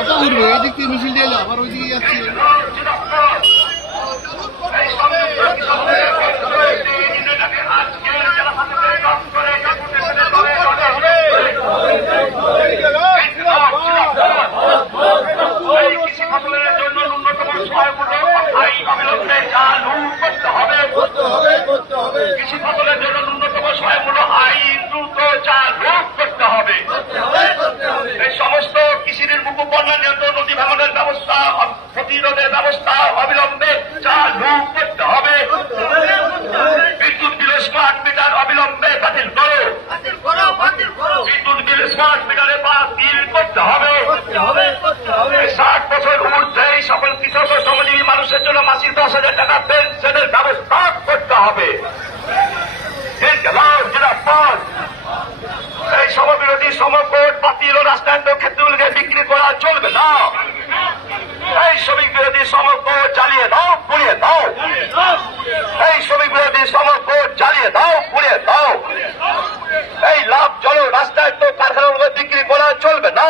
কথা ঘুরবে এই দিক থেকে মিছিল দিয়ে আবার ওই দিকে যাচ্ছে। চালু করতে হবে। বিদ্যুৎ বিল স্মার্ট মিটার অবিলম্বে বাতিল করো। বিদ্যুৎ বিল স্মার্ট মিটারে বাতিল করতে হবে। ষাট বছর ঊর্ধ্বে সকল কৃষক শ্রমজীবী মানুষের জন্য মাসিক দশ হাজার টাকা পেনশনের ব্যবস্থা করতে হবে। এই সমবিরোধী সমকোট বাতিল ও রাষ্ট্রায়ত্ত ক্ষেত্রগুলিকে বিক্রি করা চলবে না। এই শ্রমিক বিরোধী সমকোট চালিয়ে দাও পুড়িয়ে দাও এই শ্রমিক বিরোধী সমকোট চালিয়ে দাও পুড়িয়ে দাও এই লাভ চলো রাষ্ট্রায়ত্ত কারখানাগুলো বিক্রি করা চলবে না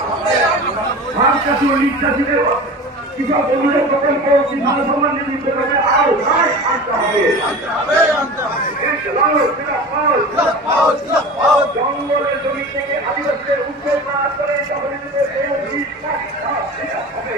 ভারত চাষের লিগ চাষিদের কৃষক বন্ধু প্রকল্প কিষাণ সম্মান নিধি প্রকল্পের আনতে হবে। জঙ্গলের জমি থেকে আদিবাসীদের উচ্ছেদ না করে জঙ্গলীদের হবে।